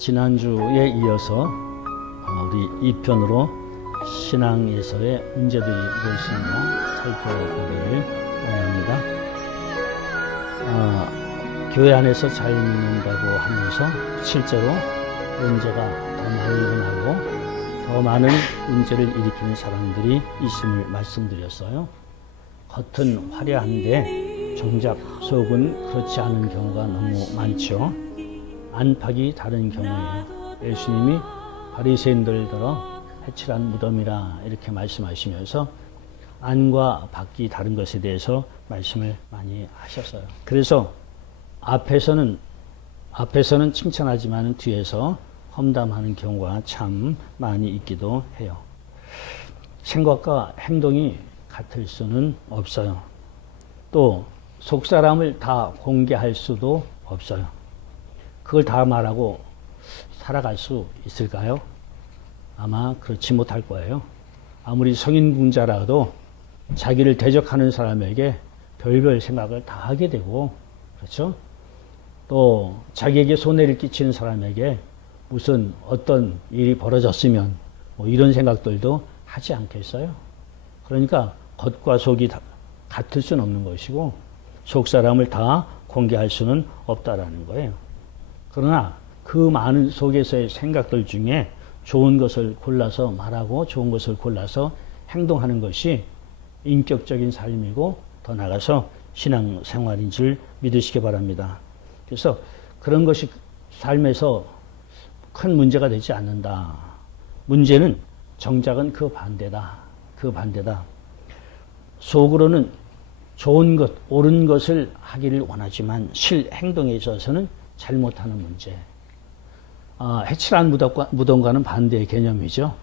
지난주에 이어서 우리 2편으로 신앙에서의 문제들이 무엇인가 살펴보기를 원합니다. 교회 안에서 잘 믿는다고 하면서 실제로 문제가 더 많이 일어나고 더 많은 문제를 일으키는 사람들이 있음을 말씀드렸어요. 겉은 화려한데 정작 속은 그렇지 않은 경우가 너무 많죠. 안팎이 다른 경우에요. 예수님이 바리새인들더러 해칠한 무덤이라 이렇게 말씀하시면서 안과 밖이 다른 것에 대해서 말씀을 많이 하셨어요. 그래서 앞에서는 칭찬하지만 뒤에서 험담하는 경우가 참 많이 있기도 해요. 생각과 행동이 같을 수는 없어요. 또 속사람을 다 공개할 수도 없어요. 그걸 다 말하고 살아갈 수 있을까요? 아마 그렇지 못할 거예요. 아무리 성인군자라도 자기를 대적하는 사람에게 별별 생각을 다 하게 되고, 그렇죠? 또 자기에게 손해를 끼치는 사람에게 무슨 어떤 일이 벌어졌으면 뭐 이런 생각들도 하지 않겠어요? 그러니까 겉과 속이 같을 수는 없는 것이고 속 사람을 다 공개할 수는 없다라는 거예요. 그러나 그 많은 속에서의 생각들 중에 좋은 것을 골라서 말하고 좋은 것을 골라서 행동하는 것이 인격적인 삶이고 더 나아가서 신앙생활인 줄 믿으시기 바랍니다. 그래서 그런 것이 삶에서 큰 문제가 되지 않는다. 문제는 정작은 그 반대다. 그 반대다. 속으로는 좋은 것, 옳은 것을 하기를 원하지만 실행동에 있어서는 잘못하는 문제. 해칠한 무덤과는 반대의 개념이죠.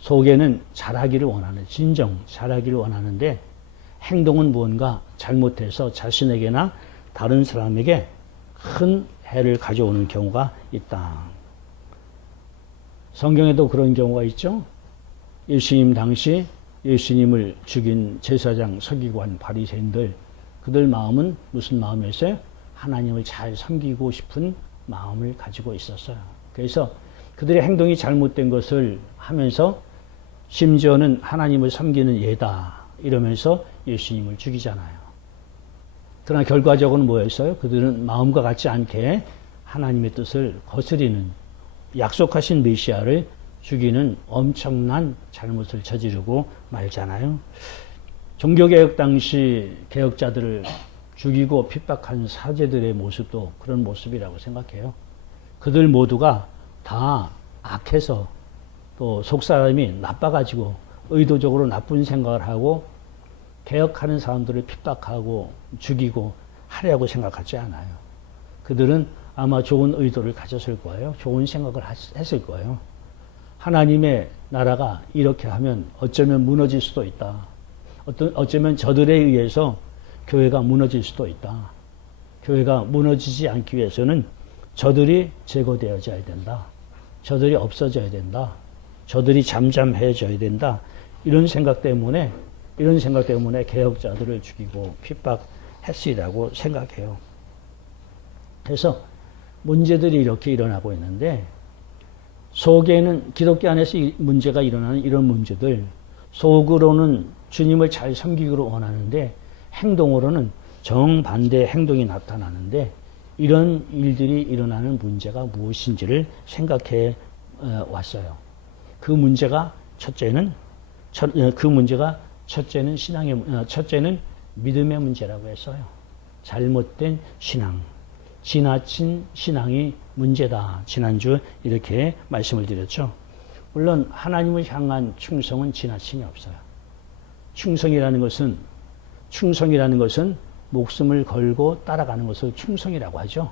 속에는 잘하기를 원하는, 진정 잘하기를 원하는데 행동은 무언가 잘못해서 자신에게나 다른 사람에게 큰 해를 가져오는 경우가 있다. 성경에도 그런 경우가 있죠. 예수님 당시 예수님을 죽인 제사장 서기관 바리새인들, 그들 마음은 무슨 마음이었어요? 하나님을 잘 섬기고 싶은 마음을 가지고 있었어요. 그래서 그들의 행동이 잘못된 것을 하면서 심지어는 하나님을 섬기는 예다 이러면서 예수님을 죽이잖아요. 그러나 결과적으로는 뭐였어요? 그들은 마음과 같지 않게 하나님의 뜻을 거스리는, 약속하신 메시아를 죽이는 엄청난 잘못을 저지르고 말잖아요. 종교개혁 당시 개혁자들을 죽이고 핍박한 사제들의 모습도 그런 모습이라고 생각해요. 그들 모두가 다 악해서 또 속사람이 나빠가지고 의도적으로 나쁜 생각을 하고 개혁하는 사람들을 핍박하고 죽이고 하려고 생각하지 않아요. 그들은 아마 좋은 의도를 가졌을 거예요. 좋은 생각을 했을 거예요. 하나님의 나라가 이렇게 하면 어쩌면 무너질 수도 있다. 어쩌면 저들에 의해서 교회가 무너질 수도 있다. 교회가 무너지지 않기 위해서는 저들이 제거되어져야 된다. 저들이 없어져야 된다. 저들이 잠잠해져야 된다. 이런 생각 때문에 개혁자들을 죽이고 핍박했으리라고 생각해요. 그래서 문제들이 이렇게 일어나고 있는데 속에는 기독교 안에서 문제가 일어나는 이런 문제들, 속으로는 주님을 잘 섬기기를 원하는데 행동으로는 정반대의 행동이 나타나는데 이런 일들이 일어나는 문제가 무엇인지를 생각해 왔어요. 그 문제가 첫째는 첫째는 믿음의 문제라고 했어요. 잘못된 신앙, 지나친 신앙이 문제다. 지난주 이렇게 말씀을 드렸죠. 물론 하나님을 향한 충성은 지나침이 없어요. 충성이라는 것은 목숨을 걸고 따라가는 것을 충성이라고 하죠.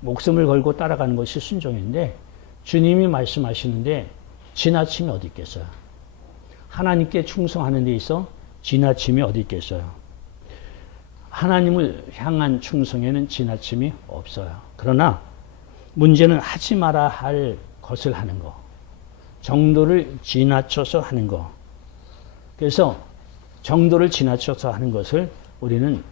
목숨을 걸고 따라가는 것이 순종인데 주님이 말씀하시는데 지나침이 어디 있겠어요? 하나님께 충성하는 데 있어 지나침이 어디 있겠어요? 하나님을 향한 충성에는 지나침이 없어요. 그러나 문제는 하지 말아야 할 것을 하는 거. 정도를 지나쳐서 하는 거. 그래서 정도를 지나쳐서 하는 것을 우리는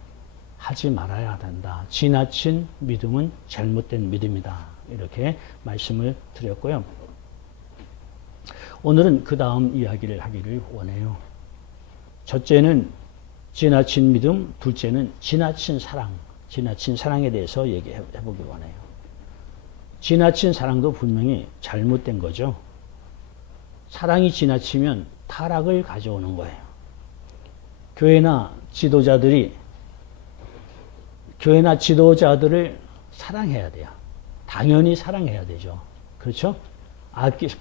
하지 말아야 된다. 지나친 믿음은 잘못된 믿음이다. 이렇게 말씀을 드렸고요. 오늘은 그 다음 이야기를 하기를 원해요. 첫째는 지나친 믿음, 둘째는 지나친 사랑, 지나친 사랑에 대해서 얘기해 보길 원해요. 지나친 사랑도 분명히 잘못된 거죠. 사랑이 지나치면 타락을 가져오는 거예요. 교회나 지도자들을 사랑해야 돼요. 당연히 사랑해야 되죠. 그렇죠?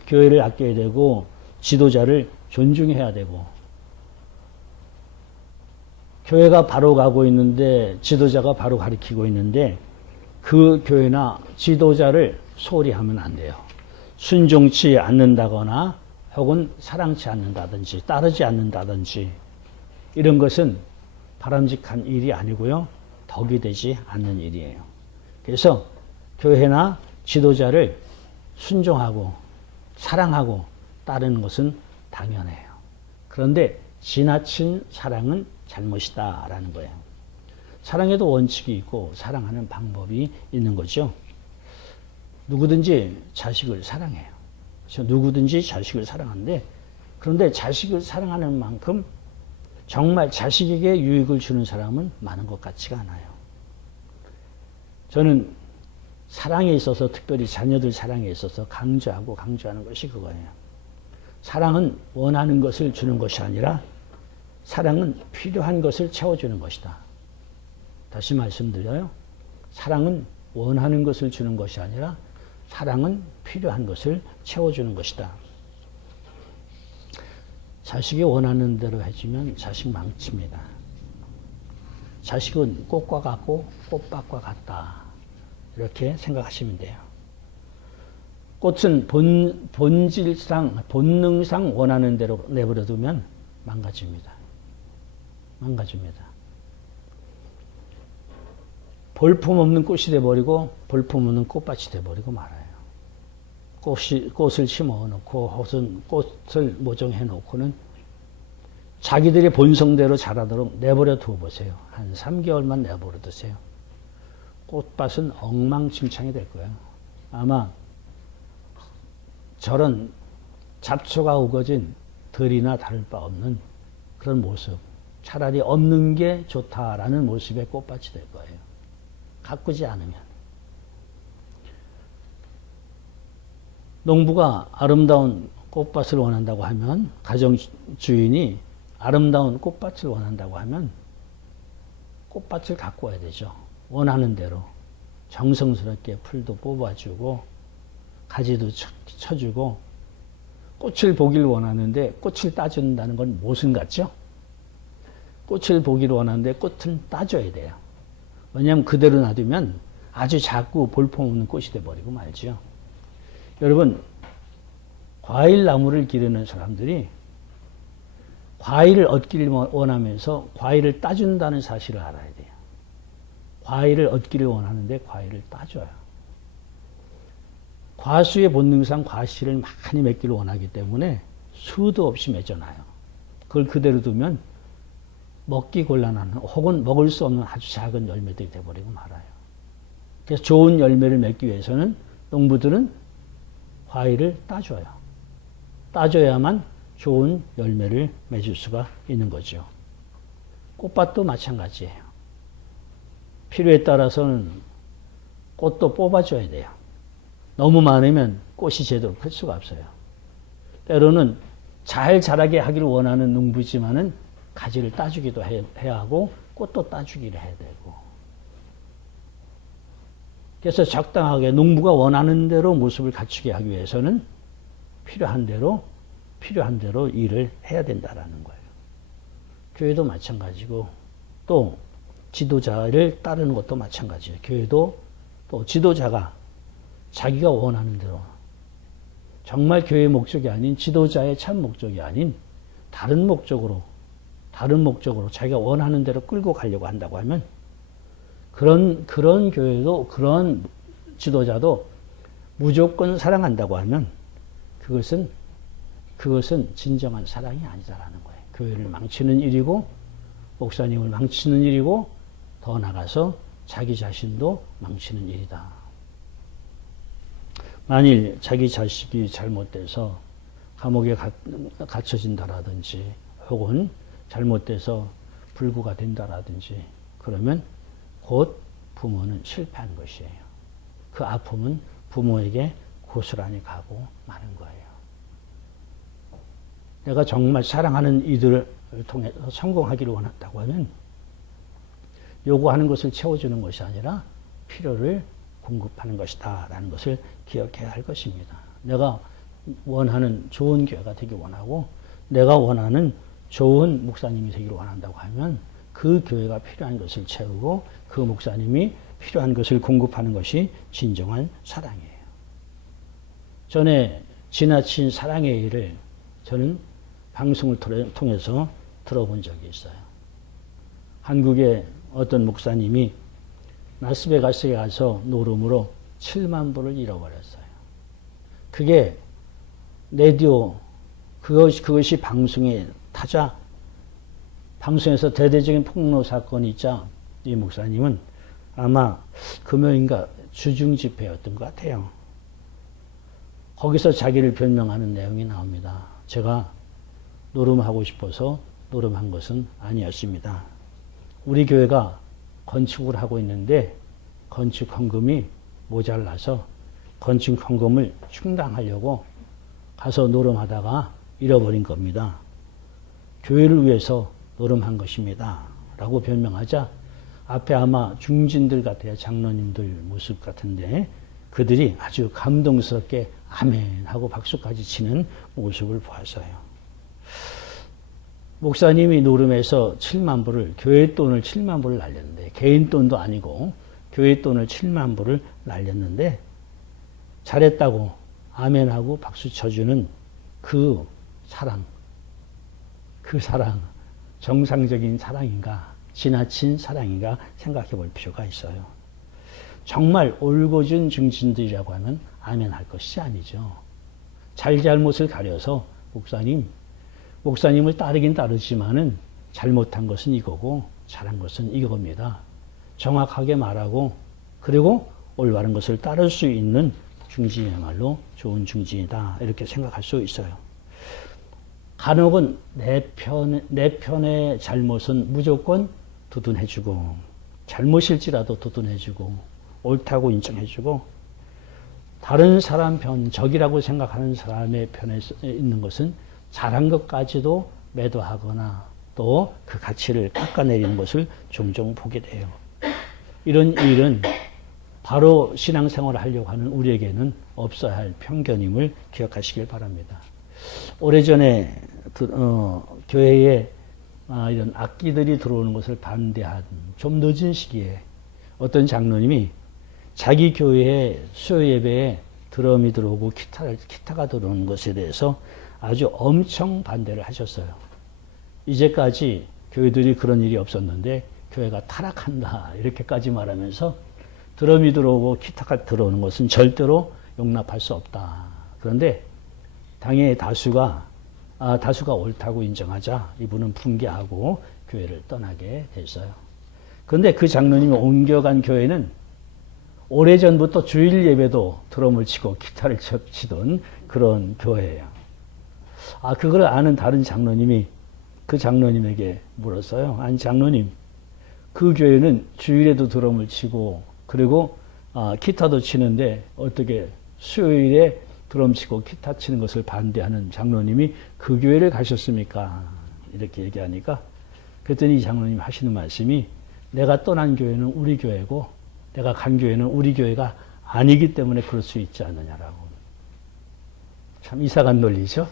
교회를 아껴야 되고 지도자를 존중해야 되고, 교회가 바로 가고 있는데 지도자가 바로 가르치고 있는데 그 교회나 지도자를 소홀히 하면 안 돼요. 순종치 않는다거나 혹은 사랑치 않는다든지 따르지 않는다든지 이런 것은 바람직한 일이 아니고요. 덕이 되지 않는 일이에요. 그래서 교회나 지도자를 순종하고 사랑하고 따르는 것은 당연해요. 그런데 지나친 사랑은 잘못이다라는 거예요. 사랑에도 원칙이 있고 사랑하는 방법이 있는 거죠. 누구든지 자식을 사랑해요. 그렇죠? 누구든지 자식을 사랑하는데, 그런데 자식을 사랑하는 만큼 정말 자식에게 유익을 주는 사람은 많은 것 같지가 않아요. 저는 사랑에 있어서, 특별히 자녀들 사랑에 있어서 강조하는 것이 그거예요. 사랑은 원하는 것을 주는 것이 아니라 사랑은 필요한 것을 채워주는 것이다. 다시 말씀드려요. 사랑은 원하는 것을 주는 것이 아니라 사랑은 필요한 것을 채워주는 것이다. 자식이 원하는 대로 해주면 자식 망칩니다. 자식은 꽃과 같고 꽃밭과 같다. 이렇게 생각하시면 돼요. 꽃은 본질상, 본능상 원하는 대로 내버려 두면 망가집니다. 볼품없는 꽃이 돼버리고 볼품없는 꽃밭이 돼버리고 말아요. 꽃을 심어 놓고 꽃을 모종해 놓고는 자기들의 본성대로 자라도록 내버려 두어 보세요. 한 3개월만 내버려 두세요. 꽃밭은 엉망진창이 될 거예요. 아마 저런 잡초가 우거진 들이나 다를 바 없는 그런 모습, 차라리 없는 게 좋다라는 모습의 꽃밭이 될 거예요. 가꾸지 않으면. 농부가 아름다운 꽃밭을 원한다고 하면, 가정 주인이 아름다운 꽃밭을 원한다고 하면 꽃밭을 가꾸어야 되죠. 원하는 대로 정성스럽게 풀도 뽑아주고 가지도 쳐주고. 꽃을 보길 원하는데 꽃을 따준다는 건 모순 같죠? 꽃을 보기를 원하는데 꽃은 따줘야 돼요. 왜냐하면 그대로 놔두면 아주 작고 볼품없는 꽃이 돼버리고 말죠. 여러분, 과일 나무를 기르는 사람들이 과일을 얻기를 원하면서 과일을 따준다는 사실을 알아야 돼요. 과일을 얻기를 원하는데 과일을 따줘요. 과수의 본능상 과실을 많이 맺기를 원하기 때문에 수도 없이 맺어놔요. 그걸 그대로 두면 먹기 곤란한 혹은 먹을 수 없는 아주 작은 열매들이 돼버리고 말아요. 그래서 좋은 열매를 맺기 위해서는 농부들은 과일을 따줘요. 따줘야만 좋은 열매를 맺을 수가 있는 거죠. 꽃밭도 마찬가지예요. 필요에 따라서는 꽃도 뽑아줘야 돼요. 너무 많으면 꽃이 제대로 클 수가 없어요. 때로는 잘 자라게 하기를 원하는 농부지만은 가지를 따주기도 해야 하고 꽃도 따주기를 해야 되고. 그래서 적당하게 농부가 원하는 대로 모습을 갖추게 하기 위해서는 필요한 대로 일을 해야 된다라는 거예요. 교회도 마찬가지고 또 지도자를 따르는 것도 마찬가지예요. 교회도 또 지도자가 자기가 원하는 대로, 정말 교회의 목적이 아닌, 지도자의 참 목적이 아닌 다른 목적으로 자기가 원하는 대로 끌고 가려고 한다고 하면 그런 교회도, 그런 지도자도 무조건 사랑한다고 하면 그것은 진정한 사랑이 아니다라는 거예요. 교회를 망치는 일이고 목사님을 망치는 일이고 더 나아가서 자기 자신도 망치는 일이다. 만일 자기 자식이 잘못돼서 감옥에 갇혀진다라든지 혹은 잘못돼서 불구가 된다라든지 그러면 곧 부모는 실패한 것이에요. 그 아픔은 부모에게 고스란히 가고 마는 거예요. 내가 정말 사랑하는 이들을 통해서 성공하기를 원한다고 하면 요구하는 것을 채워주는 것이 아니라 필요를 공급하는 것이다 라는 것을 기억해야 할 것입니다. 내가 원하는 좋은 교회가 되길 원하고 내가 원하는 좋은 목사님이 되기를 원한다고 하면 그 교회가 필요한 것을 채우고 그 목사님이 필요한 것을 공급하는 것이 진정한 사랑이에요. 전에 지나친 사랑의 일을 저는 방송을 통해서 들어본 적이 있어요. 한국의 어떤 목사님이 라스베가스에 가서 노름으로 7만 불을 잃어버렸어요. 그게 라디오 그것이 방송에 타자 방송에서 대대적인 폭로 사건이 있자 이 목사님은 아마 금요일인가 주중 집회였던 것 같아요. 거기서 자기를 변명하는 내용이 나옵니다. 제가 노름하고 싶어서 노름한 것은 아니었습니다. 우리 교회가 건축을 하고 있는데 건축 헌금이 모자라서 건축 헌금을 충당하려고 가서 노름하다가 잃어버린 겁니다. 교회를 위해서 노름한 것입니다. 라고 변명하자 앞에 아마 중진들 같아요. 장로님들 모습 같은데 그들이 아주 감동스럽게 아멘 하고 박수까지 치는 모습을 보았어요. 목사님이 노름해서 7만 불을 교회 돈을 7만 불을 날렸는데 개인 돈도 아니고 교회 돈을 7만 불을 날렸는데 잘했다고 아멘하고 박수 쳐주는 그 사랑 정상적인 사랑인가 지나친 사랑인가 생각해 볼 필요가 있어요. 정말 올곧은 증진들이라고 하면 아멘할 것이 아니죠. 잘잘못을 가려서 목사님을 따르긴 따르지만은 잘못한 것은 이거고 잘한 것은 이겁니다. 정확하게 말하고 그리고 올바른 것을 따를 수 있는 중진이야말로 좋은 중진이다 이렇게 생각할 수 있어요. 간혹은 내 편의 잘못은 무조건 두둔해주고 잘못일지라도 두둔해주고 옳다고 인정해주고 다른 사람 편 적이라고 생각하는 사람의 편에 있는 것은 잘한 것까지도 매도하거나 또 그 가치를 깎아내리는 것을 종종 보게 돼요. 이런 일은 바로 신앙생활을 하려고 하는 우리에게는 없어야 할 편견임을 기억하시길 바랍니다. 오래전에 교회에 이런 악기들이 들어오는 것을 반대한 좀 늦은 시기에 어떤 장로님이 자기 교회에 수요 예배에 드럼이 들어오고 기타가 들어오는 것에 대해서 아주 엄청 반대를 하셨어요. 이제까지 교회들이 그런 일이 없었는데 교회가 타락한다 이렇게까지 말하면서 드럼이 들어오고 기타가 들어오는 것은 절대로 용납할 수 없다. 그런데 당의 다수가 옳다고 인정하자 이분은 분개하고 교회를 떠나게 됐어요. 그런데 그 장로님이 옮겨간 교회는 오래전부터 주일 예배도 드럼을 치고 기타를 치던 그런 교회예요. 그걸 아는 다른 장로님이 그 장로님에게 물었어요. 아니 장로님, 그 교회는 주일에도 드럼을 치고 그리고 기타도 치는데 어떻게 수요일에 드럼 치고 기타 치는 것을 반대하는 장로님이 그 교회를 가셨습니까? 이렇게 얘기하니까 그랬더니 이 장로님 하시는 말씀이 내가 떠난 교회는 우리 교회고 내가 간 교회는 우리 교회가 아니기 때문에 그럴 수 있지 않느냐라고. 참 이상한 논리죠.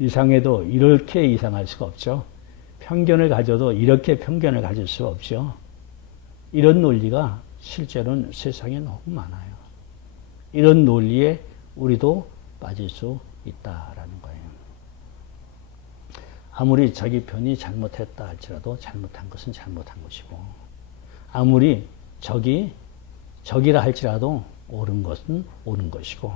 이상해도 이렇게 이상할 수가 없죠. 편견을 가져도 이렇게 편견을 가질 수가 없죠. 이런 논리가 실제로는 세상에 너무 많아요. 이런 논리에 우리도 빠질 수 있다라는 거예요. 아무리 자기 편이 잘못했다 할지라도 잘못한 것은 잘못한 것이고 아무리 적이라 할지라도 옳은 것은 옳은 것이고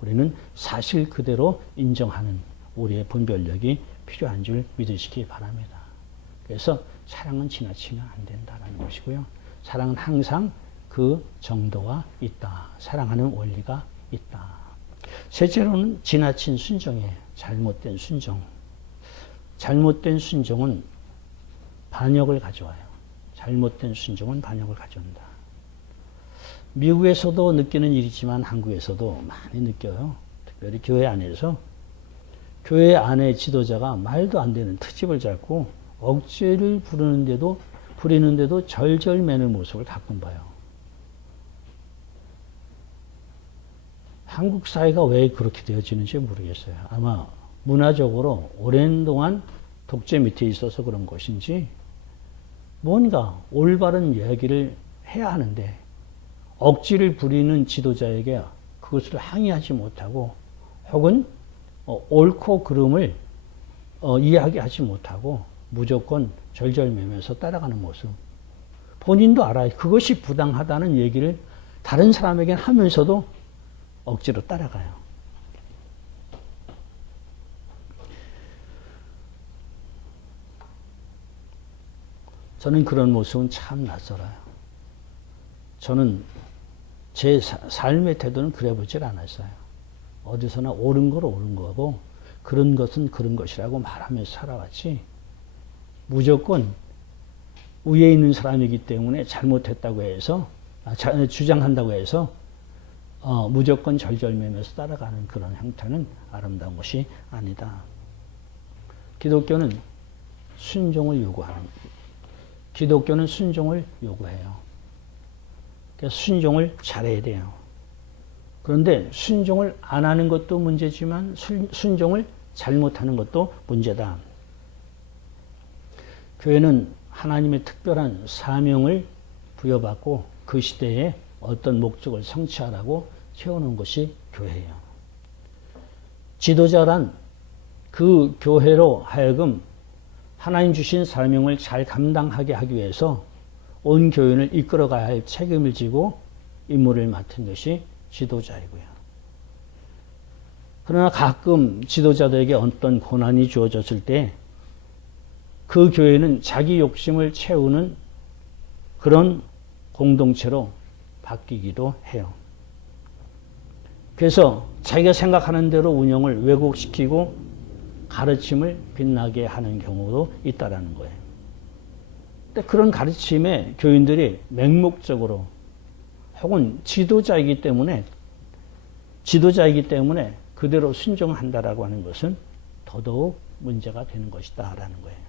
우리는 사실 그대로 인정하는 우리의 분별력이 필요한 줄 믿으시기 바랍니다. 그래서 사랑은 지나치면 안 된다는 것이고요. 사랑은 항상 그 정도가 있다. 사랑하는 원리가 있다. 셋째로는 지나친 순종이에요. 잘못된 순종. 잘못된 순종은 반역을 가져와요. 잘못된 순종은 반역을 가져온다. 미국에서도 느끼는 일이지만 한국에서도 많이 느껴요. 특별히 교회 안에서. 교회 안에 지도자가 말도 안 되는 트집을 잡고 억지를 부리는데도 절절매는 모습을 가끔 봐요. 한국 사회가 왜 그렇게 되어지는지 모르겠어요. 아마 문화적으로 오랜 동안 독재 밑에 있어서 그런 것인지 뭔가 올바른 이야기를 해야 하는데 억지를 부리는 지도자에게 그것을 항의하지 못하고 혹은 옳고 그름을 이야기하지 못하고 무조건 절절매면서 따라가는 모습. 본인도 알아요. 그것이 부당하다는 얘기를 다른 사람에게 하면서도 억지로 따라가요. 저는 그런 모습은 참 낯설어요. 저는 제 삶의 태도는 그래 보질 않았어요. 어디서나 옳은 걸 옳은 거고 그런 것은 그런 것이라고 말하면서 살아왔지. 무조건 위에 있는 사람이기 때문에 잘못했다고 해서 주장한다고 해서 무조건 절절매면서 따라가는 그런 형태는 아름다운 것이 아니다. 기독교는 순종을 요구해요. 그래서 순종을 잘해야 돼요. 그런데 순종을 안 하는 것도 문제지만 순종을 잘못하는 것도 문제다. 교회는 하나님의 특별한 사명을 부여받고 그 시대에 어떤 목적을 성취하라고 세우는 것이 교회예요. 지도자란 그 교회로 하여금 하나님 주신 사명을 잘 감당하게 하기 위해서 온 교인을 이끌어가야 할 책임을 지고 임무를 맡은 것이 지도자이고요. 그러나 가끔 지도자들에게 어떤 고난이 주어졌을 때 그 교회는 자기 욕심을 채우는 그런 공동체로 바뀌기도 해요. 그래서 자기가 생각하는 대로 운영을 왜곡시키고 가르침을 빛나게 하는 경우도 있다라는 거예요. 근데 그런 가르침에 교인들이 맹목적으로 혹은 지도자이기 때문에 그대로 순종한다라고 하는 것은 더더욱 문제가 되는 것이다라는 거예요.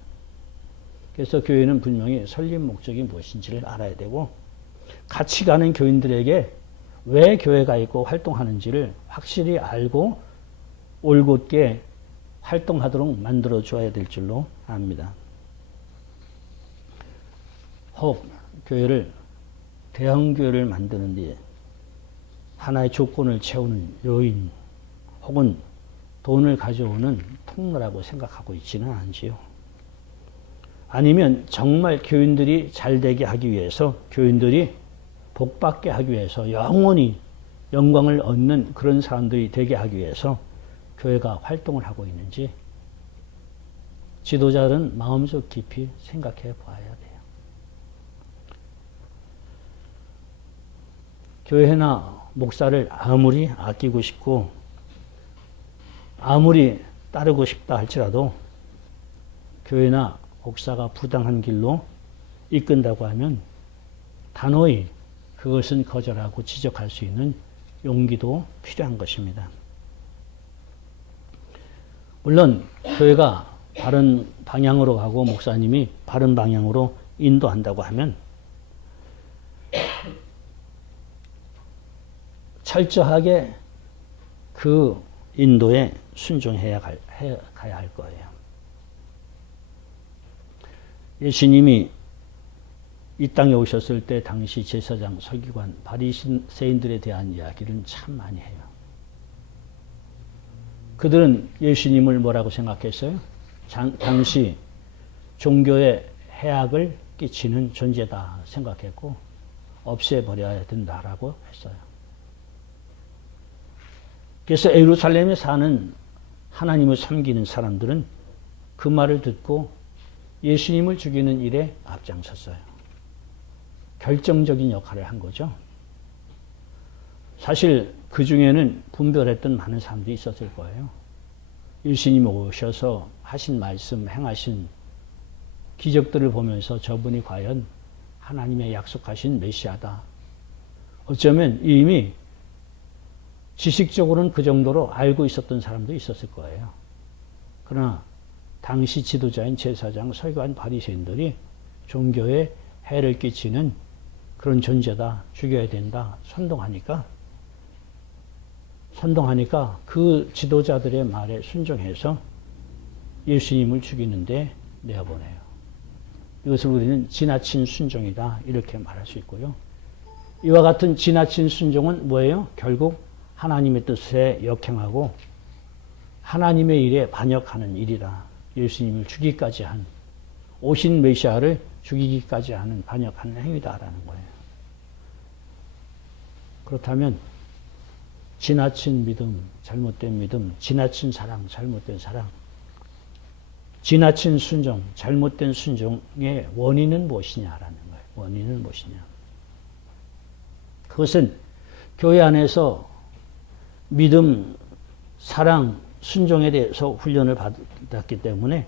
그래서 교회는 분명히 설립 목적이 무엇인지를 알아야 되고 같이 가는 교인들에게 왜 교회가 있고 활동하는지를 확실히 알고 올곧게 활동하도록 만들어 줘야 될 줄로 압니다. 혹 교회를 대형교회를 만드는 데 하나의 조건을 채우는 요인 혹은 돈을 가져오는 통로라고 생각하고 있지는 않지요. 아니면 정말 교인들이 잘되게 하기 위해서 교인들이 복받게 하기 위해서 영원히 영광을 얻는 그런 사람들이 되게 하기 위해서 교회가 활동을 하고 있는지 지도자들은 마음속 깊이 생각해 봐야 돼요. 교회나 목사를 아무리 아끼고 싶고 아무리 따르고 싶다 할지라도 교회나 목사가 부당한 길로 이끈다고 하면 단호히 그것은 거절하고 지적할 수 있는 용기도 필요한 것입니다. 물론 교회가 바른 방향으로 가고 목사님이 바른 방향으로 인도한다고 하면 철저하게 그 인도에 순종해야 가야 할 거예요. 예수님이 이 땅에 오셨을 때 당시 제사장, 서기관, 바리새인들에 대한 이야기를 참 많이 해요. 그들은 예수님을 뭐라고 생각했어요? 당시 종교에 해악을 끼치는 존재다 생각했고 없애버려야 된다라고 했어요. 그래서 예루살렘에 사는 하나님을 섬기는 사람들은 그 말을 듣고 예수님을 죽이는 일에 앞장섰어요. 결정적인 역할을 한 거죠. 사실 그 중에는 분별했던 많은 사람들이 있었을 거예요. 예수님이 오셔서 하신 말씀, 행하신 기적들을 보면서 저분이 과연 하나님의 약속하신 메시아다. 어쩌면 이미 지식적으로는 그 정도로 알고 있었던 사람도 있었을 거예요. 그러나 당시 지도자인 제사장, 서기관, 바리새인들이 종교에 해를 끼치는 그런 존재다, 죽여야 된다, 선동하니까 그 지도자들의 말에 순종해서 예수님을 죽이는데 내어보내요. 이것을 우리는 지나친 순종이다, 이렇게 말할 수 있고요. 이와 같은 지나친 순종은 뭐예요? 결국 하나님의 뜻에 역행하고 하나님의 일에 반역하는 일이다. 예수님을 죽이기까지 한, 오신 메시아를 죽이기까지 하는 반역하는 행위다라는 거예요. 그렇다면 지나친 믿음, 잘못된 믿음, 지나친 사랑, 잘못된 사랑, 지나친 순종, 잘못된 순종의 원인은 무엇이냐라는 거예요. 원인은 무엇이냐. 그것은 교회 안에서 믿음, 사랑, 순종에 대해서 훈련을 받았기 때문에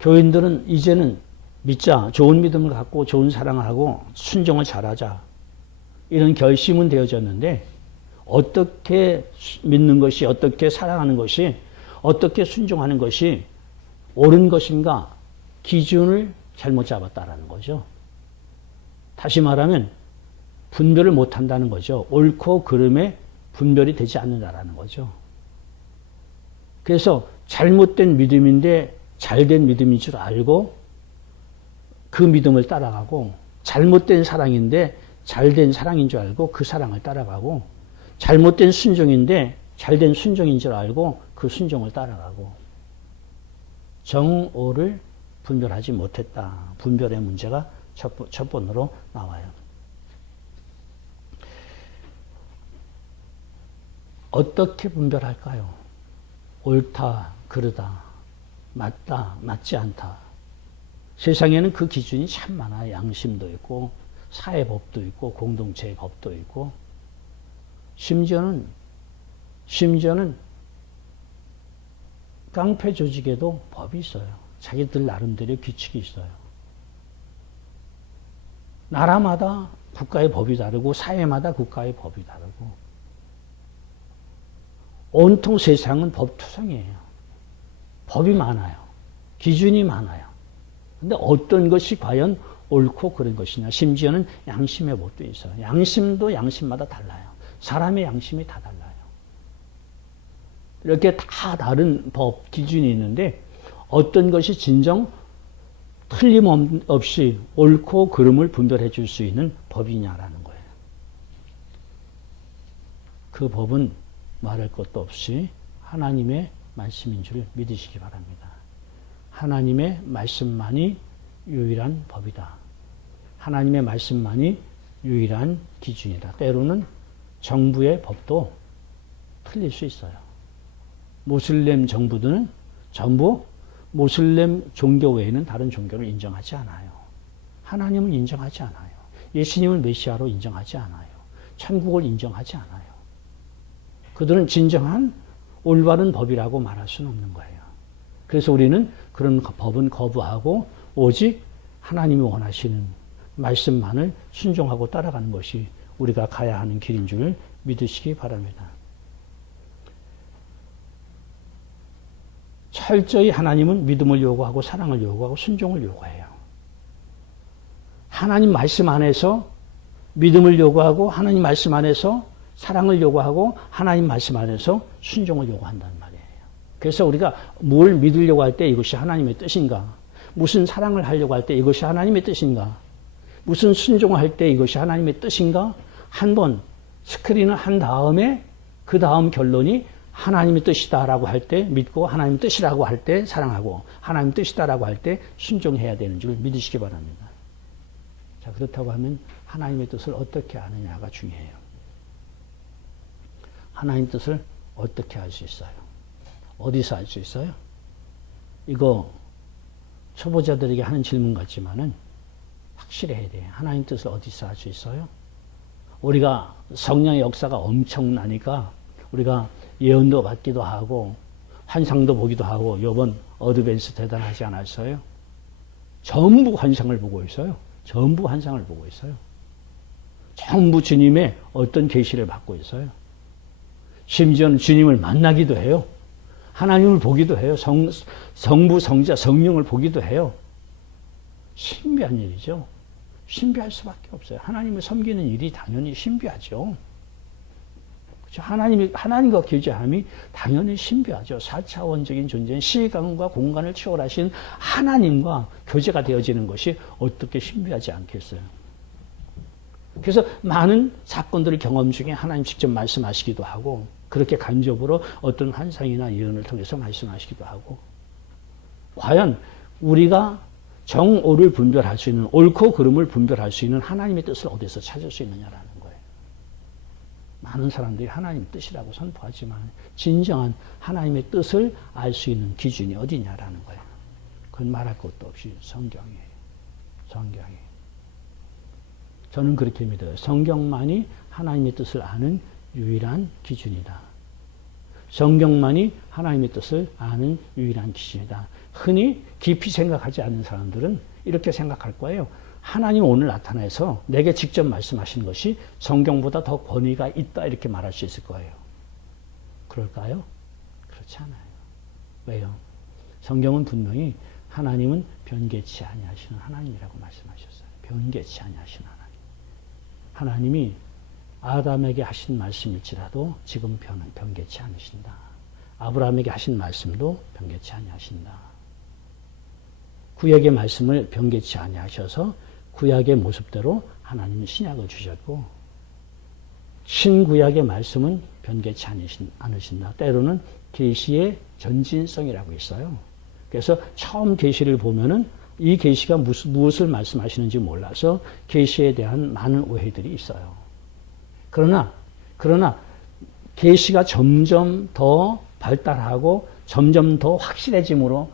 교인들은 이제는 믿자, 좋은 믿음을 갖고 좋은 사랑을 하고 순종을 잘하자, 이런 결심은 되어졌는데 어떻게 믿는 것이, 어떻게 사랑하는 것이, 어떻게 순종하는 것이 옳은 것인가, 기준을 잘못 잡았다라는 거죠. 다시 말하면 분별을 못한다는 거죠. 옳고 그름에 분별이 되지 않는다라는 거죠. 그래서 잘못된 믿음인데 잘된 믿음인 줄 알고 그 믿음을 따라가고, 잘못된 사랑인데 잘된 사랑인 줄 알고 그 사랑을 따라가고, 잘못된 순종인데 잘된 순종인 줄 알고 그 순종을 따라가고, 정오를 분별하지 못했다. 분별의 문제가 첫 번으로 나와요. 어떻게 분별할까요? 옳다, 그르다, 맞다, 맞지 않다. 세상에는 그 기준이 참 많아요. 양심도 있고, 사회법도 있고, 공동체의 법도 있고, 심지어는 깡패 조직에도 법이 있어요. 자기들 나름대로의 규칙이 있어요. 나라마다 국가의 법이 다르고, 사회마다 국가의 법이 다르고, 온통 세상은 법투성이에요. 법이 많아요. 기준이 많아요. 근데 어떤 것이 과연 옳고 그런 것이냐. 심지어는 양심의 법도 있어요. 양심도 양심마다 달라요. 사람의 양심이 다 달라요. 이렇게 다 다른 법, 기준이 있는데 어떤 것이 진정 틀림없이 옳고 그름을 분별해 줄 수 있는 법이냐라는 거예요. 그 법은 말할 것도 없이 하나님의 말씀인 줄 믿으시기 바랍니다. 하나님의 말씀만이 유일한 법이다. 하나님의 말씀만이 유일한 기준이다. 때로는 정부의 법도 틀릴 수 있어요. 모슬렘 정부들은 전부 모슬렘 종교 외에는 다른 종교를 인정하지 않아요. 하나님을 인정하지 않아요. 예수님을 메시아로 인정하지 않아요. 천국을 인정하지 않아요. 그들은 진정한 올바른 법이라고 말할 수는 없는 거예요. 그래서 우리는 그런 법은 거부하고 오직 하나님이 원하시는 말씀만을 순종하고 따라가는 것이 우리가 가야 하는 길인 줄 믿으시기 바랍니다. 철저히 하나님은 믿음을 요구하고 사랑을 요구하고 순종을 요구해요. 하나님 말씀 안에서 믿음을 요구하고 하나님 말씀 안에서 사랑을 요구하고 하나님 말씀 안에서 순종을 요구한단 말이에요. 그래서 우리가 뭘 믿으려고 할 때 이것이 하나님의 뜻인가? 무슨 사랑을 하려고 할 때 이것이 하나님의 뜻인가? 무슨 순종을 할 때 이것이 하나님의 뜻인가? 한번 스크린을 한 다음에 그 다음 결론이 하나님의 뜻이다라고 할 때 믿고, 하나님의 뜻이라고 할 때 사랑하고, 하나님의 뜻이다라고 할 때 순종해야 되는 줄 믿으시기 바랍니다. 자, 그렇다고 하면 하나님의 뜻을 어떻게 아느냐가 중요해요. 하나님 뜻을 어떻게 알 수 있어요? 어디서 알 수 있어요? 이거 초보자들에게 하는 질문 같지만은 확실해야 돼요. 하나님 뜻을 어디서 알 수 있어요? 우리가 성령의 역사가 엄청나니까 우리가 예언도 받기도 하고 환상도 보기도 하고 이번 어드벤스 대단하지 않았어요? 전부 환상을 보고 있어요. 전부 환상을 보고 있어요. 전부 주님의 어떤 계시를 받고 있어요. 심지어는 주님을 만나기도 해요. 하나님을 보기도 해요. 성부, 성자, 성령을 보기도 해요. 신비한 일이죠. 신비할 수밖에 없어요. 하나님을 섬기는 일이 당연히 신비하죠. 그렇죠? 하나님과 교제함이 당연히 신비하죠. 4차원적인 존재인 시간과 공간을 초월하신 하나님과 교제가 되어지는 것이 어떻게 신비하지 않겠어요. 그래서 많은 사건들을 경험 중에 하나님 직접 말씀하시기도 하고 그렇게 간접으로 어떤 환상이나 예언을 통해서 말씀하시기도 하고 과연 우리가 정오를 분별할 수 있는 옳고 그름을 분별할 수 있는 하나님의 뜻을 어디서 찾을 수 있느냐라는 거예요. 많은 사람들이 하나님의 뜻이라고 선포하지만 진정한 하나님의 뜻을 알 수 있는 기준이 어디냐라는 거예요. 그건 말할 것도 없이 성경이에요. 성경이에요. 저는 그렇게 믿어요. 성경만이 하나님의 뜻을 아는 유일한 기준이다. 성경만이 하나님의 뜻을 아는 유일한 기준이다. 흔히 깊이 생각하지 않는 사람들은 이렇게 생각할 거예요. 하나님 오늘 나타나서 내게 직접 말씀하신 것이 성경보다 더 권위가 있다 이렇게 말할 수 있을 거예요. 그럴까요? 그렇지 않아요. 왜요? 성경은 분명히 하나님은 변개치 아니하시는 하나님이라고 말씀하셨어요. 변개치 아니하시는 하나님. 하나님이 아담에게 하신 말씀일지라도 지금 변개치 않으신다. 아브라함에게 하신 말씀도 변개치 아니하신다. 구약의 말씀을 변개치 아니하셔서 구약의 모습대로 하나님은 신약을 주셨고 신구약의 말씀은 변개치 않으신다. 때로는 계시의 전진성이라고 있어요. 그래서 처음 계시를 보면은 이 계시가 무엇을 말씀하시는지 몰라서 계시에 대한 많은 오해들이 있어요. 그러나 계시가 점점 더 발달하고 점점 더 확실해짐으로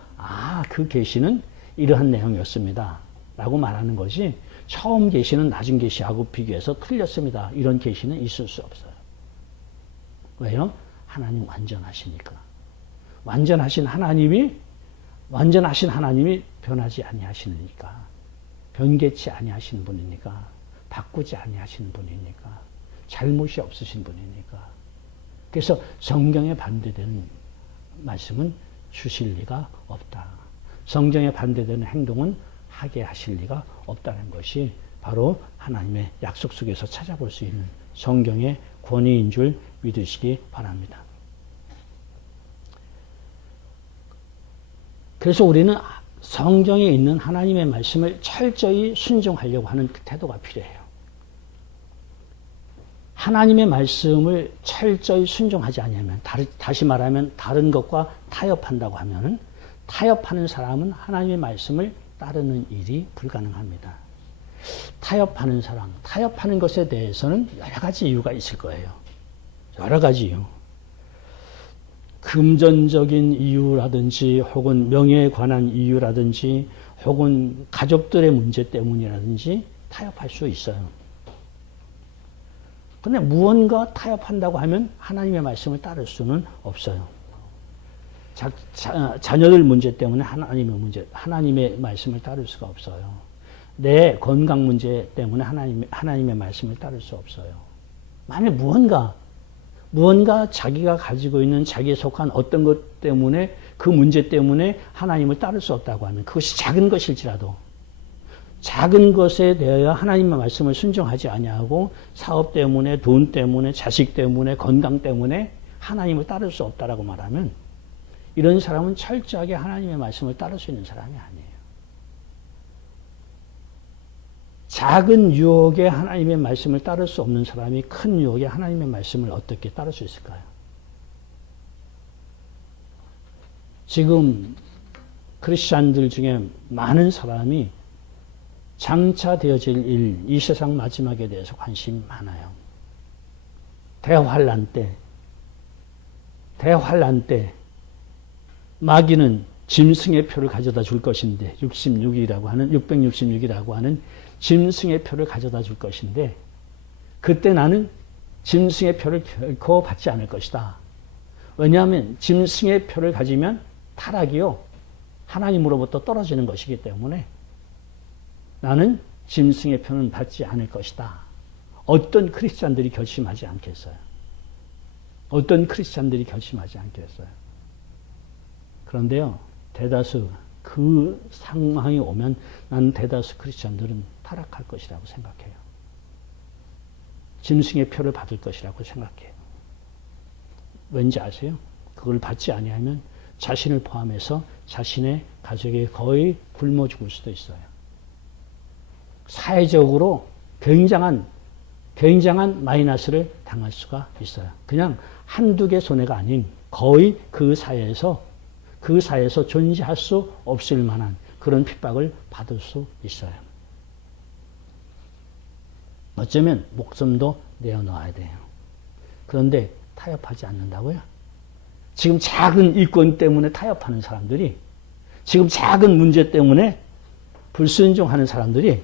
그 계시는 이러한 내용이었습니다. 라고 말하는 것이 처음 계시는 나중 계시하고 비교해서 틀렸습니다. 이런 계시는 있을 수 없어요. 왜요? 하나님 완전하시니까. 완전하신 하나님이 변하지 아니하시니까. 변개치 아니하시는 분이니까. 바꾸지 아니하시는 분이니까. 잘못이 없으신 분이니까. 그래서 성경에 반대되는 말씀은 주실 리가 없다. 성경에 반대되는 행동은 하게 하실 리가 없다는 것이 바로 하나님의 약속 속에서 찾아볼 수 있는 성경의 권위인 줄 믿으시기 바랍니다. 그래서 우리는 성경에 있는 하나님의 말씀을 철저히 순종하려고 하는 그 태도가 필요해요. 하나님의 말씀을 철저히 순종하지 않으면, 다시 말하면 다른 것과 타협한다고 하면 타협하는 사람은 하나님의 말씀을 따르는 일이 불가능합니다. 타협하는 사람, 타협하는 것에 대해서는 여러 가지 이유가 있을 거예요. 여러 가지 이유. 금전적인 이유라든지 혹은 명예에 관한 이유라든지 혹은 가족들의 문제 때문이라든지 타협할 수 있어요. 그런데 무언가 타협한다고 하면 하나님의 말씀을 따를 수는 없어요. 자녀들 문제 때문에 하나님의 말씀을 따를 수가 없어요. 내 건강 문제 때문에 하나님의 말씀을 따를 수 없어요. 만약 무언가 자기가 가지고 있는 자기에 속한 어떤 것 때문에 그 문제 때문에 하나님을 따를 수 없다고 하면 그것이 작은 것일지라도 작은 것에 대하여 하나님의 말씀을 순종하지 아니하고 사업 때문에 돈 때문에 자식 때문에 건강 때문에 하나님을 따를 수 없다라고 말하면 이런 사람은 철저하게 하나님의 말씀을 따를 수 있는 사람이 아니에요. 작은 유혹에 하나님의 말씀을 따를 수 없는 사람이 큰 유혹에 하나님의 말씀을 어떻게 따를 수 있을까요? 지금 크리스찬들 중에 많은 사람이 장차 되어질 일, 이 세상 마지막에 대해서 관심이 많아요. 대환란 때 마귀는 짐승의 표를 가져다 줄 것인데 666이라고 하는 짐승의 표를 가져다 줄 것인데 그때 나는 짐승의 표를 결코 받지 않을 것이다. 왜냐하면 짐승의 표를 가지면 타락이요, 하나님으로부터 떨어지는 것이기 때문에 나는 짐승의 표는 받지 않을 것이다. 어떤 크리스찬들이 결심하지 않겠어요? 어떤 크리스찬들이 결심하지 않겠어요? 그런데요, 대다수 그 상황이 오면 나는 대다수 크리스찬들은 타락할 것이라고 생각해요. 짐승의 표를 받을 것이라고 생각해요. 왠지 아세요? 그걸 받지 아니하면 자신을 포함해서 자신의 가족이 거의 굶어 죽을 수도 있어요. 사회적으로 굉장한 마이너스를 당할 수가 있어요. 그냥 한두 개 손해가 아닌 거의 그 사회에서 존재할 수 없을 만한 그런 핍박을 받을 수 있어요. 어쩌면 목숨도 내어놓아야 돼요. 그런데 타협하지 않는다고요? 지금 작은 이권 때문에 타협하는 사람들이, 지금 작은 문제 때문에 불순종하는 사람들이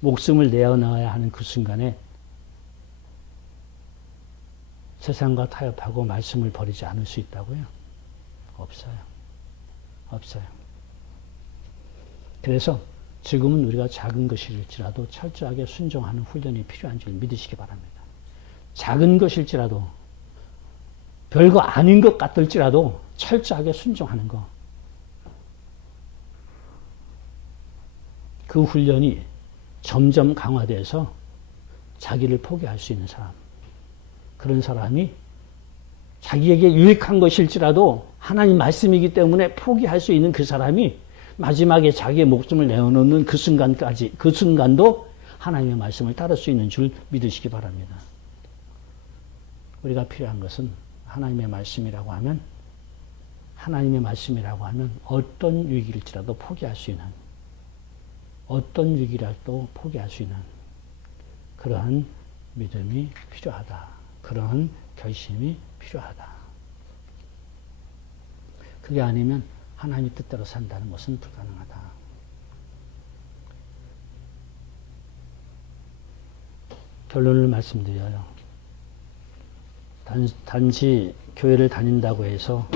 목숨을 내어놔야 하는 그 순간에 세상과 타협하고 말씀을 버리지 않을 수 있다고요? 없어요. 없어요. 그래서 지금은 우리가 작은 것일지라도 철저하게 순종하는 훈련이 필요한 줄 믿으시기 바랍니다. 작은 것일지라도, 별거 아닌 것 같을지라도 철저하게 순종하는 것. 그 훈련이 점점 강화돼서 자기를 포기할 수 있는 사람, 그런 사람이 자기에게 유익한 것일지라도 하나님 말씀이기 때문에 포기할 수 있는 그 사람이 마지막에 자기의 목숨을 내어놓는 그 순간도 하나님의 말씀을 따를 수 있는 줄 믿으시기 바랍니다. 우리가 필요한 것은 하나님의 말씀이라고 하면 어떤 위기일지라도 포기할 수 있는, 어떤 위기라도 포기할 수 있는 그러한 믿음이 필요하다. 그러한 결심이 필요하다. 그게 아니면 하나님의 뜻대로 산다는 것은 불가능하다. 결론을 말씀드려요. 단지 교회를 다닌다고 해서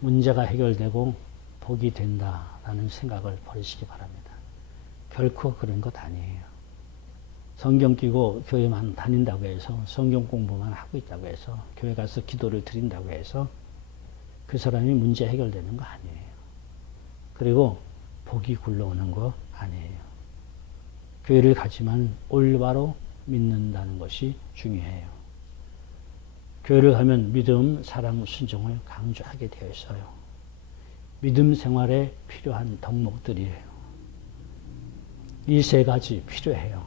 문제가 해결되고 복이 된다라는 생각을 버리시기 바랍니다. 결코 그런 것 아니에요. 성경 끼고 교회만 다닌다고 해서, 성경 공부만 하고 있다고 해서, 교회 가서 기도를 드린다고 해서 그 사람이 문제 해결되는 거 아니에요. 그리고 복이 굴러오는 거 아니에요. 교회를 가지만 올바로 믿는다는 것이 중요해요. 교회를 가면 믿음, 사랑, 순종을 강조하게 되어 있어요. 믿음 생활에 필요한 덕목들이에요. 이 세 가지 필요해요.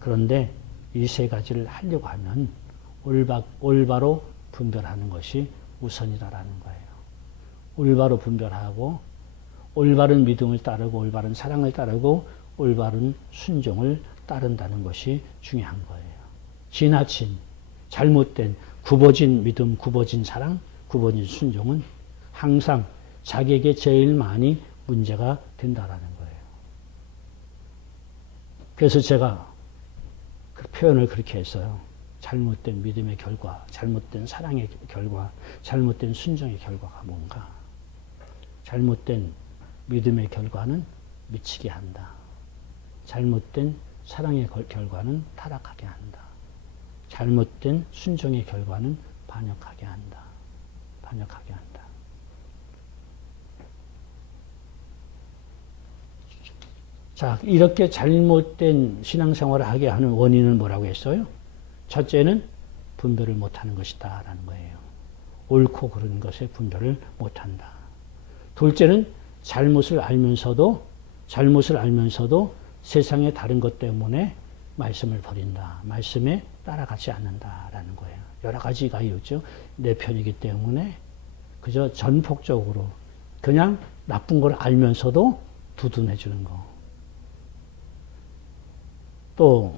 그런데 이 세 가지를 하려고 하면 올바로 분별하는 것이 우선이라는 거예요. 올바로 분별하고 올바른 믿음을 따르고 올바른 사랑을 따르고 올바른 순종을 따른다는 것이 중요한 거예요. 지나친, 잘못된, 굽어진 믿음, 굽어진 사랑, 굽어진 순종은 항상 자기에게 제일 많이 문제가 된다라는 거예요. 그래서 제가 그 표현을 그렇게 했어요. 잘못된 믿음의 결과, 잘못된 사랑의 결과, 잘못된 순종의 결과가 뭔가? 잘못된 믿음의 결과는 미치게 한다. 잘못된 사랑의 결과는 타락하게 한다. 잘못된 순종의 결과는 반역하게 한다. 반역하게 한다. 자, 이렇게 잘못된 신앙생활을 하게 하는 원인은 뭐라고 했어요? 첫째는 분별을 못하는 것이다 라는 거예요. 옳고 그른 것에 분별을 못한다. 둘째는 잘못을 알면서도 세상의 다른 것 때문에 말씀을 버린다. 말씀에 따라가지 않는다라는 거예요. 여러 가지가 있죠. 내 편이기 때문에 그저 전폭적으로 그냥 나쁜 걸 알면서도 두둔해 주는 거. 또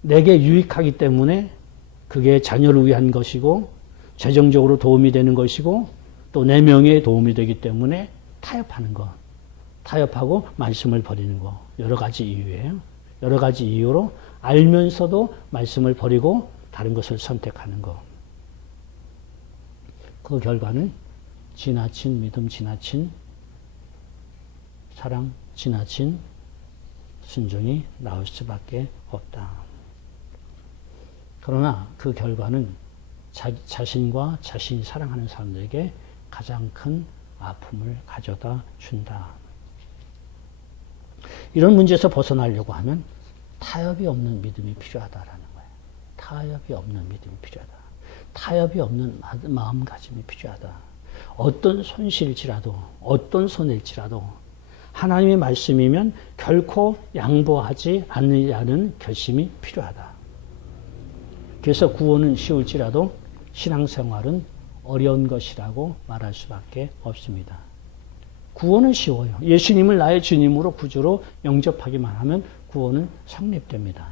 내게 유익하기 때문에 그게 자녀를 위한 것이고 재정적으로 도움이 되는 것이고 또 내 명예에 도움이 되기 때문에 타협하는 것. 타협하고 말씀을 버리는 거. 여러 가지 이유예요. 여러 가지 이유로 알면서도 말씀을 버리고 다른 것을 선택하는 것. 그 결과는 지나친 믿음, 지나친 사랑, 지나친 순종이 나올 수밖에 없다. 그러나 그 결과는 자신과 자신이 사랑하는 사람들에게 가장 큰 아픔을 가져다 준다. 이런 문제에서 벗어나려고 하면 타협이 없는 믿음이 필요하다라는 거예요. 타협이 없는 믿음이 필요하다. 타협이 없는 마음가짐이 필요하다. 어떤 손실일지라도, 어떤 손해일지라도 하나님의 말씀이면 결코 양보하지 않으려는 결심이 필요하다. 그래서 구원은 쉬울지라도 신앙생활은 어려운 것이라고 말할 수밖에 없습니다. 구원은 쉬워요. 예수님을 나의 주님으로 구주로 영접하기만 하면 구원은 성립됩니다.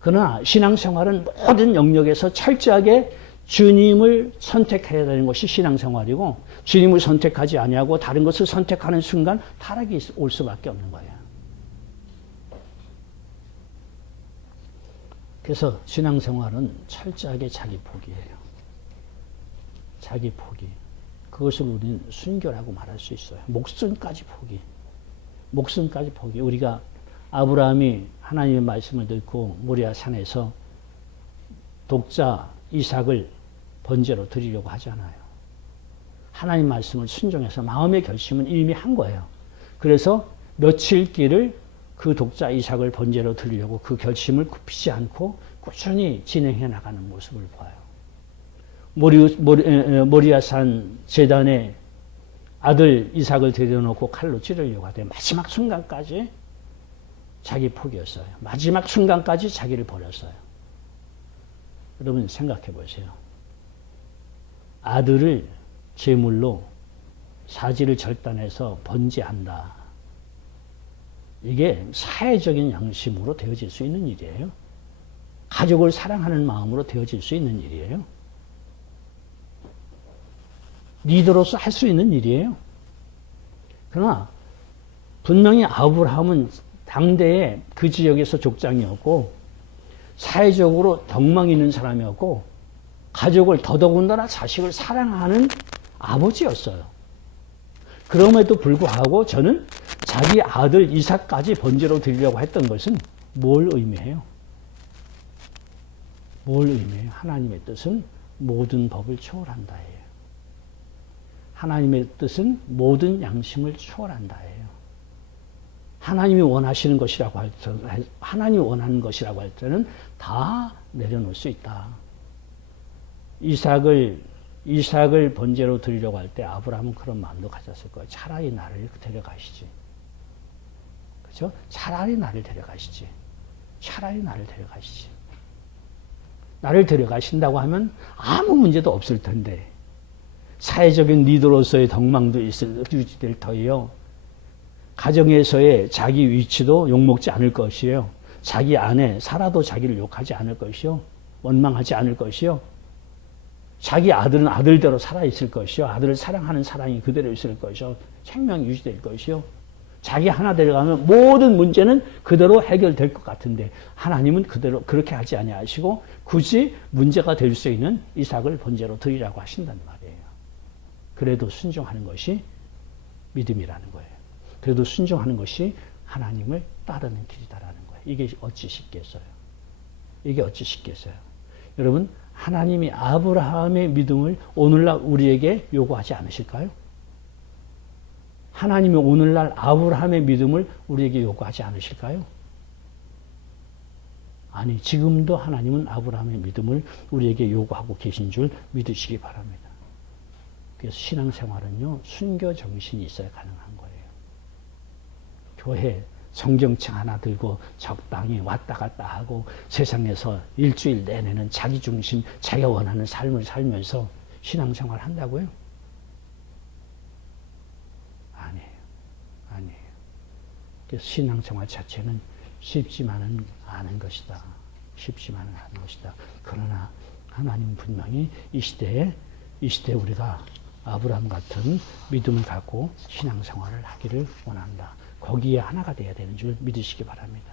그러나 신앙생활은 모든 영역에서 철저하게 주님을 선택해야 되는 것이 신앙생활이고, 주님을 선택하지 아니하고 다른 것을 선택하는 순간 타락이 올 수밖에 없는 거예요. 그래서 신앙생활은 철저하게 자기 포기예요. 자기 포기. 그것을 우리는 순교라고 말할 수 있어요. 목숨까지 포기. 목숨까지 포기. 우리가 아브라함이 하나님의 말씀을 듣고 모리아 산에서 독자 이삭을 번제로 드리려고 하잖아요. 하나님 말씀을 순종해서 마음의 결심은 이미 한 거예요. 그래서 며칠 길을 그 독자 이삭을 번제로 드리려고 그 결심을 굽히지 않고 꾸준히 진행해 나가는 모습을 봐요. 모리아산 제단에 아들 이삭을 들여놓고 칼로 찌르려고 하되 마지막 순간까지 자기 포기였어요. 마지막 순간까지 자기를 버렸어요. 여러분 생각해 보세요. 아들을 제물로 사지를 절단해서 번제한다. 이게 사회적인 양심으로 되어질 수 있는 일이에요. 가족을 사랑하는 마음으로 되어질 수 있는 일이에요. 리더로서 할 수 있는 일이에요. 그러나 분명히 아브라함은 당대에 그 지역에서 족장이었고 사회적으로 덕망 있는 사람이었고 가족을 더더군다나 자식을 사랑하는 아버지였어요. 그럼에도 불구하고 저는 자기 아들 이삭까지 번제로 드리려고 했던 것은 뭘 의미해요? 뭘 의미해요? 하나님의 뜻은 모든 법을 초월한다예요. 하나님의 뜻은 모든 양심을 초월한다예요. 하나님이 원하시는 것이라고 할 때는, 하나님이 원하는 것이라고 할 때는 다 내려놓을 수 있다. 이삭을 번제로 드리려고 할 때 아브라함은 그런 마음도 가졌을 거예요. 차라리 나를 데려가시지. 그렇죠? 차라리 나를 데려가시지. 차라리 나를 데려가시지. 나를 데려가신다고 하면 아무 문제도 없을 텐데 사회적인 리더로서의 덕망도 유지될 터이요. 가정에서의 자기 위치도 욕먹지 않을 것이에요. 자기 아내 살아도 자기를 욕하지 않을 것이요. 원망하지 않을 것이요. 자기 아들은 아들대로 살아있을 것이요. 아들을 사랑하는 사랑이 그대로 있을 것이요. 생명이 유지될 것이요. 자기 하나 데려가면 모든 문제는 그대로 해결될 것 같은데 하나님은 그대로 그렇게 하지 아니하시고 굳이 문제가 될 수 있는 이삭을 번제로 드리라고 하신단 말이에요. 그래도 순종하는 것이 믿음이라는 거예요. 그래도 순종하는 것이 하나님을 따르는 길이다라는 거예요. 이게 어찌 쉽겠어요? 이게 어찌 쉽겠어요? 여러분, 하나님이 아브라함의 믿음을 오늘날 우리에게 요구하지 않으실까요? 하나님이 오늘날 아브라함의 믿음을 우리에게 요구하지 않으실까요? 아니, 지금도 하나님은 아브라함의 믿음을 우리에게 요구하고 계신 줄 믿으시기 바랍니다. 그래서 신앙생활은요, 순교 정신이 있어야 가능한 거예요. 교회 성경책 하나 들고 적당히 왔다 갔다 하고 세상에서 일주일 내내는 자기 중심, 자기가 원하는 삶을 살면서 신앙생활 한다고요? 아니에요. 아니에요. 그래서 신앙생활 자체는 쉽지만은 않은 것이다. 쉽지만은 않은 것이다. 그러나 하나님은 분명히 이 시대에 우리가 아브라함 같은 믿음을 갖고 신앙생활을 하기를 원한다. 거기에 하나가 되어야 되는 줄 믿으시기 바랍니다.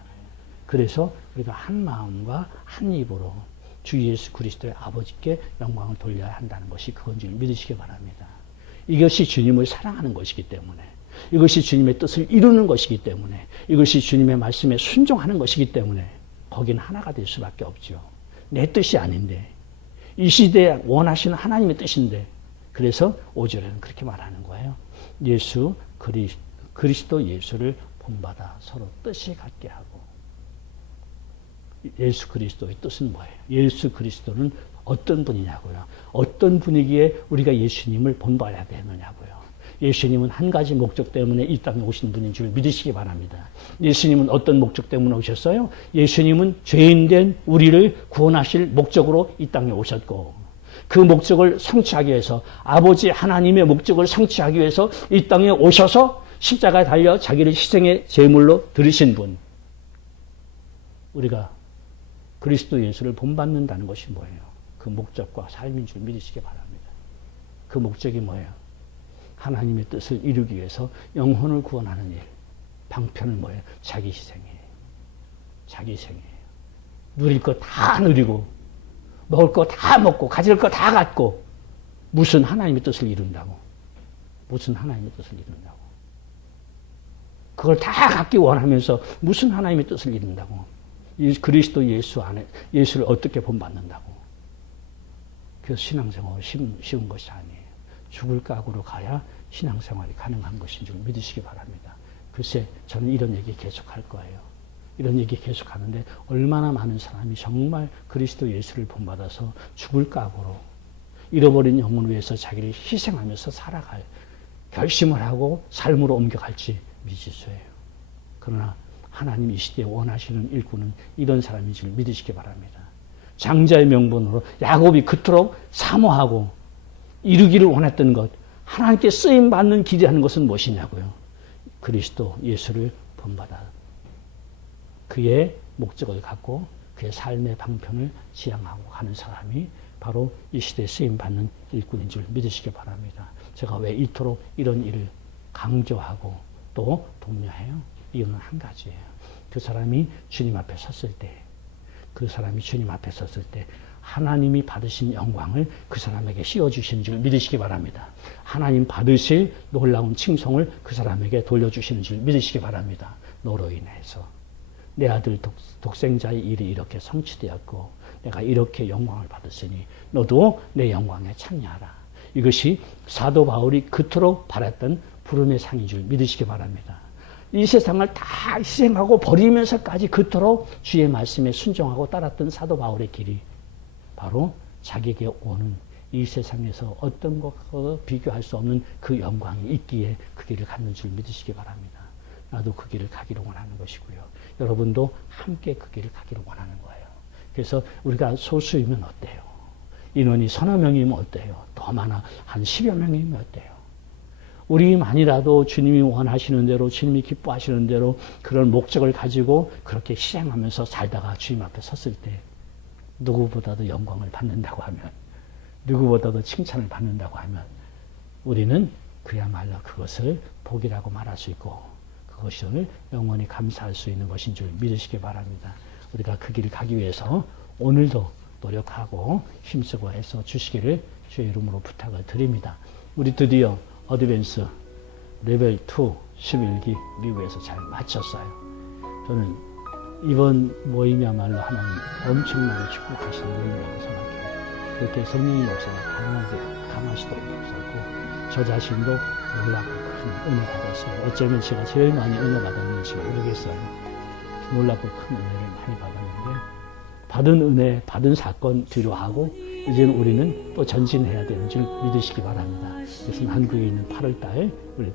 그래서 우리가 한 마음과 한 입으로 주 예수 그리스도의 아버지께 영광을 돌려야 한다는 것이 그건 줄 믿으시기 바랍니다. 이것이 주님을 사랑하는 것이기 때문에, 이것이 주님의 뜻을 이루는 것이기 때문에, 이것이 주님의 말씀에 순종하는 것이기 때문에 거긴 하나가 될 수밖에 없죠. 내 뜻이 아닌데, 이 시대에 원하시는 하나님의 뜻인데, 그래서 5절에는 그렇게 말하는 거예요. 예수 그리스도 예수를 본받아 서로 뜻이 같게 하고. 예수 그리스도의 뜻은 뭐예요? 예수 그리스도는 어떤 분이냐고요? 어떤 분위기에 우리가 예수님을 본받아야 되느냐고요? 예수님은 한 가지 목적 때문에 이 땅에 오신 분인 줄 믿으시기 바랍니다. 예수님은 어떤 목적 때문에 오셨어요? 예수님은 죄인된 우리를 구원하실 목적으로 이 땅에 오셨고, 그 목적을 성취하기 위해서, 아버지 하나님의 목적을 성취하기 위해서 이 땅에 오셔서 십자가에 달려 자기를 희생의 제물로 드리신 분. 우리가 그리스도 예수를 본받는다는 것이 뭐예요? 그 목적과 삶인 줄 믿으시기 바랍니다. 그 목적이 뭐예요? 하나님의 뜻을 이루기 위해서 영혼을 구원하는 일. 방편은 뭐예요? 자기 희생이에요. 자기 희생이에요. 누릴 거 다 누리고, 먹을 거 다 먹고, 가질 거 다 갖고, 무슨 하나님의 뜻을 이룬다고? 무슨 하나님의 뜻을 이룬다고? 그걸 다 갖기 원하면서 무슨 하나님의 뜻을 이룬다고? 그리스도 예수 안에 예수를 어떻게 본받는다고? 그래서 신앙생활이 쉬운 것이 아니에요. 죽을 각오로 가야 신앙생활이 가능한 것인 줄 믿으시기 바랍니다. 글쎄, 저는 이런 얘기 계속할 거예요. 이런 얘기 계속하는데 얼마나 많은 사람이 정말 그리스도 예수를 본받아서 죽을 각오로 잃어버린 영혼을 위해서 자기를 희생하면서 살아갈 결심을 하고 삶으로 옮겨갈지 미지수예요. 그러나 하나님 이 시대에 원하시는 일꾼은 이런 사람인 줄 믿으시기 바랍니다. 장자의 명분으로 야곱이 그토록 사모하고 이루기를 원했던 것, 하나님께 쓰임받는 길이라는 것은 무엇이냐고요? 그리스도 예수를 본받아 그의 목적을 갖고 그의 삶의 방편을 지향하고 가는 사람이 바로 이 시대에 쓰임받는 일꾼인 줄 믿으시기 바랍니다. 제가 왜 이토록 이런 일을 강조하고 또 독려해요? 이유는 한 가지예요. 그 사람이 주님 앞에 섰을 때, 하나님이 받으신 영광을 그 사람에게 씌워주시는 줄 믿으시기 바랍니다. 하나님 받으실 놀라운 칭송을 그 사람에게 돌려주시는 줄 믿으시기 바랍니다. 너로 인해서 내 아들 독생자의 일이 이렇게 성취되었고 내가 이렇게 영광을 받았으니 너도 내 영광에 참여하라. 이것이 사도 바울이 그토록 바랐던 부름의 상인 줄 믿으시기 바랍니다. 이 세상을 다 희생하고 버리면서까지 그토록 주의 말씀에 순종하고 따랐던 사도 바울의 길이 바로 자기에게 오는 이 세상에서 어떤 것과 비교할 수 없는 그 영광이 있기에 그 길을 갖는 줄 믿으시기 바랍니다. 나도 그 길을 가기를 원하는 것이고요. 여러분도 함께 그 길을 가기를 원하는 거예요. 그래서 우리가 소수이면 어때요? 인원이 서너 명이면 어때요? 더 많아 한 10여 명이면 어때요? 우리만이라도 주님이 원하시는 대로, 주님이 기뻐하시는 대로 그런 목적을 가지고 그렇게 실행하면서 살다가 주님 앞에 섰을 때 누구보다도 영광을 받는다고 하면, 누구보다도 칭찬을 받는다고 하면 우리는 그야말로 그것을 복이라고 말할 수 있고 그것을 영원히 감사할 수 있는 것인 줄 믿으시기 바랍니다. 우리가 그 길을 가기 위해서 오늘도 노력하고 힘쓰고 해서 주시기를 주의 이름으로 부탁을 드립니다. 우리 드디어 어드밴스 레벨 2 11기 미국에서 잘 마쳤어요. 저는 이번 모임이야말로 하나님 엄청나게 축복하시는 모임이라고 생각해요. 그렇게 성령의 역사가 강하시도록 역사하고 저 자신도 놀랍고 큰 은혜 받았어요. 어쩌면 제가 제일 많이 은혜 받았는지 모르겠어요. 놀랍고 큰 은혜를 많이 받았는데 받은 은혜, 받은 사건 뒤로 하고 이제는 우리는 또 전진해야 되는 줄 믿으시기 바랍니다. 그래서 한국에 있는 8월달 우리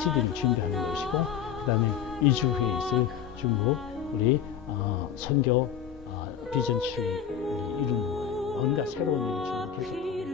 TV를 준비하는 것이고 그 다음에 2주 후에 있을 중국 우리 선교 비전 트리 이루는 거예요. 뭔가 새로운 일을 좀 계속하고